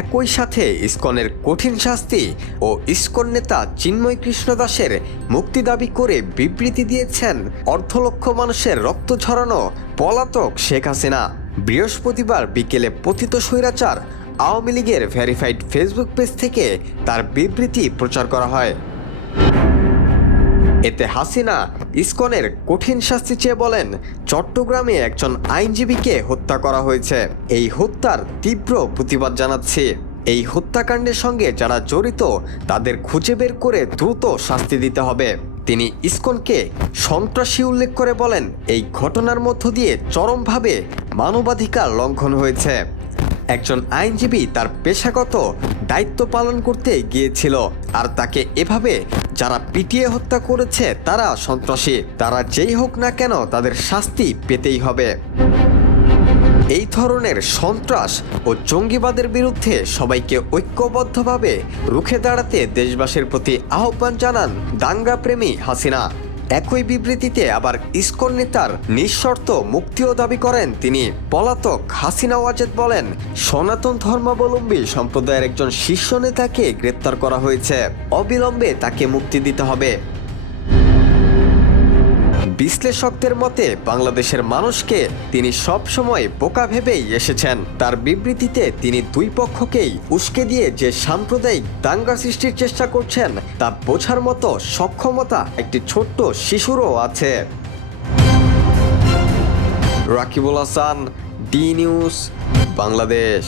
একই সাথে ইস্কনের কঠিন শাস্তি ও ইস্কন নেতা চিন্ময় কৃষ্ণ দাসের মুক্তি দাবি করে বিবৃতি দিয়েছেন অর্ধলক্ষ মানুষের রক্ত ঝরানো পলাতক শেখ হাসিনা। বৃহস্পতিবার বিকেলে পতিত স্বৈরাচার আওয়ামী লীগের ভেরিফাইড ফেসবুক পেজ থেকে তার বিবৃতি প্রচার করা হয়। এতে হাসিনা ইসকনের কঠিন শাস্তি চেয়ে বলেন, চট্টগ্রামে একজন আইনজীবীকে হত্যা করা হয়েছে। এই হত্যার তীব্র প্রতিবাদ জানাচ্ছি। এই হত্যাকাণ্ডের সঙ্গে যারা জড়িত, তাদের খুঁজে বের করে দ্রুত শাস্তি দিতে হবে। তিনি ইসকনকে সন্ত্রাসী উল্লেখ করে বলেন, এই ঘটনার মধ্য দিয়ে চরমভাবে মানবাধিকার লঙ্ঘন হয়েছে। একজন আইনজীবী তার পেশাগত দায়িত্ব পালন করতে গিয়েছিল, আর তাকে এভাবে যারা পিটিয়ে হত্যা করেছে তারা সন্ত্রাসী। তারা যেই হোক না কেন তাদের শাস্তি পেতেই হবে। এই ধরনের সন্ত্রাস ও জঙ্গিবাদের বিরুদ্ধে সবাইকে ঐক্যবদ্ধভাবে রুখে দাঁড়াতে দেশবাসীর প্রতি আহ্বান জানান দাঙ্গাপ্রেমী হাসিনা। একই বিবৃতিতে আবার ইস্কন নেতার নিঃশর্ত মুক্তিও দাবি করেন তিনি। পলাতক হাসিনা ওয়াজেদ বলেন, সনাতন ধর্মাবলম্বী সম্প্রদায়ের একজন শীর্ষ নেতাকে গ্রেপ্তার করা হয়েছে। অবিলম্বে তাকে মুক্তি দিতে হবে। বিশ্লেষকদের মতে, বাংলাদেশের মানুষকে তিনি সবসময় বোকা ভেবেই এসেছেন। তার বিবৃতিতে তিনি দুই পক্ষকেই উস্কে দিয়ে যে সাম্প্রদায়িক দাঙ্গা সৃষ্টির চেষ্টা করছেন, তা বোঝার মতো সক্ষমতা একটি ছোট্ট শিশুরও আছে। Rakibul Hasan, D news, Bangladesh.